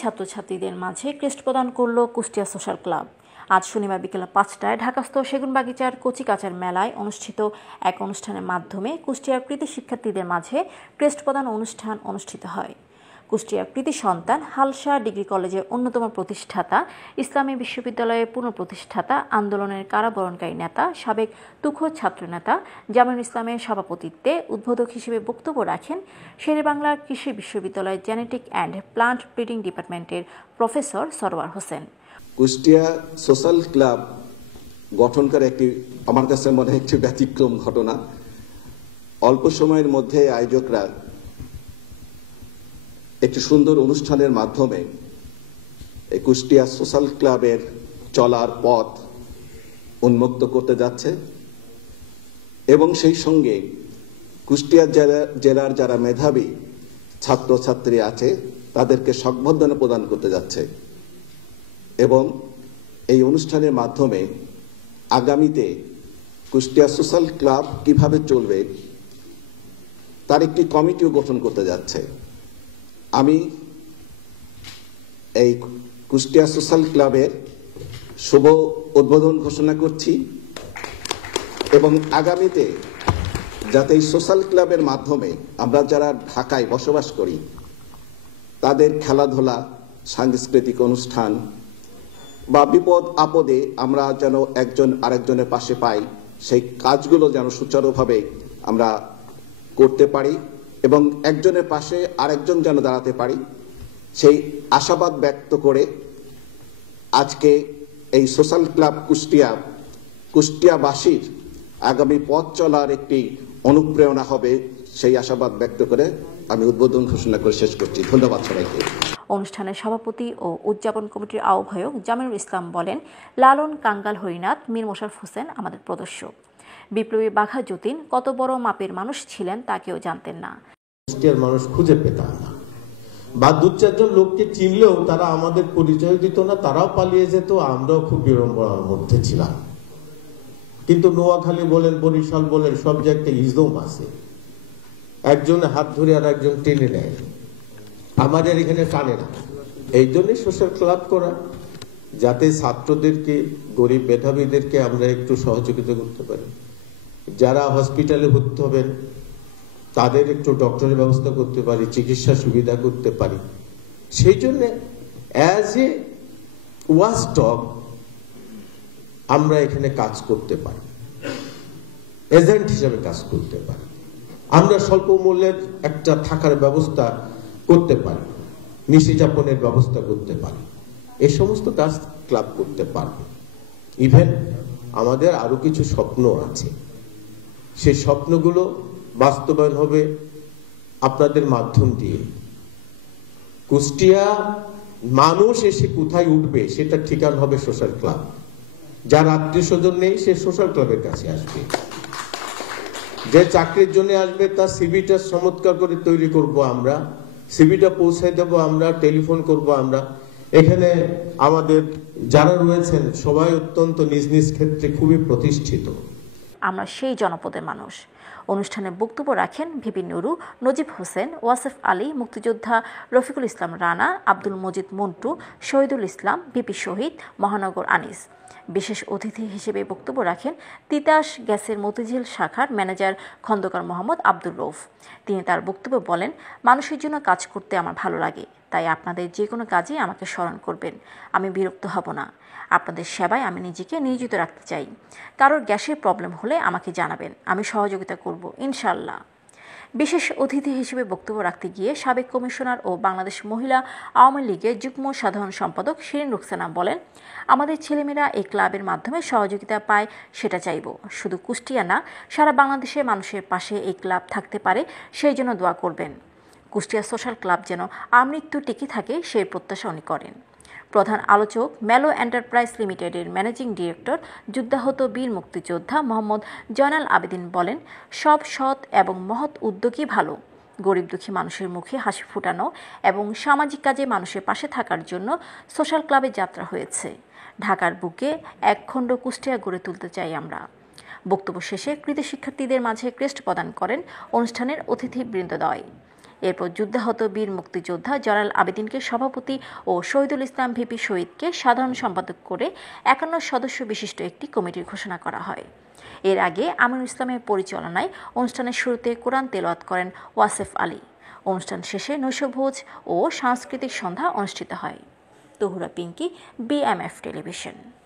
ছাত্রছাত্রীদের মাঝে ক্রেস্ট প্রদান করল কুষ্টিয়া সোশ্যাল ক্লাব। আজ শনিবার বিকেল 5টায় ঢাকাস্থ সেগুনবাগিচার কচিকাচার মেলায় অনুষ্ঠিত এক অনুষ্ঠানের মাধ্যমে কুষ্টিয়ার কৃতি শিক্ষার্থীদের মাঝে ক্রেস্ট প্রদান অনুষ্ঠান অনুষ্ঠিত হয়। কুষ্টিয়ার কৃতি সন্তান হালসা ডিগ্রি কলেজের অন্যতম প্রতিষ্ঠাতা, ইসলামী বিশ্ববিদ্যালয়ের পুনঃপ্রতিষ্ঠাতা, আন্দোলনের কারাবরণকারী নেতা, সাবেক তুখোড় ছাত্রনেতা জামিনুল ইসলামের সভাপতিত্বে উদ্বোধক হিসেবে বক্তব্য রাখেন শেরেবাংলার কৃষি বিশ্ববিদ্যালয়ের জেনেটিক অ্যান্ড প্লান্ট ব্রিডিং ডিপার্টমেন্টের professor Sarwar Hossain. Kushtia social club গঠনকার আমার কাছে মনে হয় একটি ব্যতিক্রম ঘটনা। অল্প সময়ের মধ্যে আয়োজকরা একটি সুন্দর অনুষ্ঠানের মাধ্যমে এই কুষ্টিয়া সোশ্যাল ক্লাবের চলার পথ উন্মুক্ত করতে যাচ্ছে এবং সেই সঙ্গে কুষ্টিয়া জেলার যারা মেধাবী ছাত্রছাত্রী আছে তাদেরকে সংবর্ধনা প্রদান করতে যাচ্ছে এবং এই অনুষ্ঠানের মাধ্যমে আগামীতে কুষ্টিয়া সোশ্যাল ক্লাব কিভাবে চলবে তার একটি কমিটিও গঠন করতে যাচ্ছে। আমি এই কুষ্টিয়া সোশ্যাল ক্লাবের শুভ উদ্বোধন ঘোষণা করছি এবং আগামীতে যাতে এই সোশ্যাল ক্লাবের মাধ্যমে আমরা যারা ঢাকায় বসবাস করি তাদের খেলাধুলা, সাংস্কৃতিক অনুষ্ঠান বা বিপদ আপদে আমরা যেন একজন আরেকজনের পাশে পাই, সেই কাজগুলো যেন সুচারুভাবে আমরা করতে পারি এবং একজনের পাশে আরেকজন যেন দাঁড়াতে পারি, সেই আশাবাদ ব্যক্ত করে আজকে এই সোশ্যাল ক্লাব কুষ্টিয়াবাসীর আগামী পথ চলার একটি অনুপ্রেরণা হবে, সেই আশাবাদ ব্যক্ত করে আমি উদ্বোধন ঘোষণা করে শেষ করছি। ধন্যবাদ সবাইকে। অনুষ্ঠানের সভাপতি ও উদযাপন কমিটির আহ্বায়ক জামিনুল ইসলাম বলেন, লালন, কাঙ্গাল, হরিনাথ, মীর মোশাররফ হোসেন আমাদের প্রদর্শক। বিপ্লবী বাঘা যতীন কত বড় মাপের মানুষ ছিলেন তা কেউ জানতেন না। কুষ্টিয়ার মানুষ খুঁজে পেতাম না, বা দু চারজন লোককে চিনলেও তারা আমাদের পরিচয় দিত না, তারাও পালিয়ে যেত, আমরাও খুব বিড়ম্বনার মধ্যে ছিলাম। কিন্তু নোয়াখালী বলেন, বরিশাল বলেন, সব জায়গায় ইজম আছে, একজন হাত ধরে আর একজন টেনে নেয়, আমাদের এখানে টানে না। এই জন্য সোশ্যাল ক্লাব করা, যাতে ছাত্রদেরকে, গরিব মেধাবীদেরকে আমরা একটু সহযোগিতা করতে পারি, যারা হসপিটালে ভর্তি হবেন তাদের একটু ডক্টরের ব্যবস্থা করতে পারি, চিকিৎসা সুবিধা করতে পারি। সেই জন্য অ্যাজ এ ওয়াচডগ আমরা এখানে কাজ করতে পারি, এজেন্ট হিসেবে কাজ করতে পারি, আমরা স্বল্প মূল্যের একটা থাকার ব্যবস্থা করতে পারি, নিশিযাপনের ব্যবস্থা করতে পারি, এই সমস্ত কাজ ক্লাব করতে পারবে। ইভেন আমাদের আরো কিছু স্বপ্ন আছে, সেই স্বপ্নগুলো বাস্তবায়ন হবে আপনাদের মাধ্যম দিয়ে। কুষ্টিয়া মানুষ এসে কোথায় উঠবে সেটা ঠিকানা হবে সোশ্যাল ক্লাব। যার আত্মীয় স্বজন নেই সে সোশ্যাল ক্লাবের কাছে আসবে, যে চাকরির জন্য আসবে তার সিভিটা চমৎকার করে তৈরি করব আমরা, সিভিটা পৌঁছাই দেব আমরা, টেলিফোন করব আমরা। এখানে আমাদের যারা রয়েছেন সবাই অত্যন্ত নিজ নিজ ক্ষেত্রে খুবই প্রতিষ্ঠিত। আমরা সেই জনপদের মানুষ। অনুষ্ঠানে বক্তব্য রাখেন ভিপি নুরু, নজিব হোসেন, ওয়াসেফ আলী, মুক্তিযোদ্ধা রফিকুল ইসলাম রানা, আব্দুল মজিদ মন্টু, শহীদুল ইসলাম, ভিপি শহীদ, মহানগর আনিস। বিশেষ অতিথি হিসেবে বক্তব্য রাখেন তিতাস গ্যাসের মতিঝিল শাখার ম্যানেজার খন্দকার মোহাম্মদ আব্দুর রৌফ। তিনি তার বক্তব্যে বলেন, মানুষের জন্য কাজ করতে আমার ভালো লাগে, তাই আপনাদের যে কোনো কাজে আমাকে স্মরণ করবেন, আমি বিরক্ত হব না। আপনাদের সেবায় আমি নিজেকে নিয়োজিত রাখতে চাই। কারোর গ্যাসের প্রবলেম হলে আমাকে জানাবেন, আমি সহযোগিতা করব ইনশাআল্লাহ। বিশেষ অতিথি হিসেবে বক্তব্য রাখতে গিয়ে সাবেক কমিশনার ও বাংলাদেশ মহিলা আওয়ামী লীগের যুগ্ম সাধারণ সম্পাদক শিরিন রুকসানা বলেন, আমাদের ছেলেমেয়েরা এই ক্লাবের মাধ্যমে সহযোগিতা পায় সেটা চাইব। শুধু কুষ্টিয়া না, সারা বাংলাদেশের মানুষের পাশে এই ক্লাব থাকতে পারে, সেই জন্য দোয়া করবেন। কুষ্টিয়া সোশ্যাল ক্লাব যেন আমৃত্যু টিকে থাকে সেই প্রত্যাশা উনি করেন। প্রধান আলোচক মেলো এন্টারপ্রাইজ লিমিটেডের ম্যানেজিং ডিরেক্টর যুদ্ধাহত বীর মুক্তিযোদ্ধা মোহাম্মদ জয়নাল আবেদিন বলেন, সব সৎ এবং মহৎ উদ্যোগই ভালো। গরিব দুঃখী মানুষের মুখে হাসি ফুটানো এবং সামাজিক কাজে মানুষের পাশে থাকার জন্য সোশ্যাল ক্লাবের যাত্রা হয়েছে। ঢাকার বুকে একখণ্ড কুষ্টিয়া গড়ে তুলতে চাই আমরা। বক্তব্য শেষে কৃতি শিক্ষার্থীদের মাঝে ক্রেস্ট প্রদান করেন অনুষ্ঠানের অতিথি বৃন্দদ্বয়। এরপর যুদ্ধাহত বীর মুক্তিযোদ্ধা জয়নাল আবেদিনকে সভাপতি ও শহীদুল ইসলাম ভিপি শহীদকে সাধারণ সম্পাদক করে 51 সদস্য বিশিষ্ট একটি কমিটির ঘোষণা করা হয়। এর আগে আমিনুল ইসলামের পরিচালনায় অনুষ্ঠানের শুরুতে কোরআন তেলাওয়াত করেন ওয়াসেফ আলী। অনুষ্ঠান শেষে নৈশভোজ ও সাংস্কৃতিক সন্ধ্যা অনুষ্ঠিত হয়। Tahura Pinki, BMF television.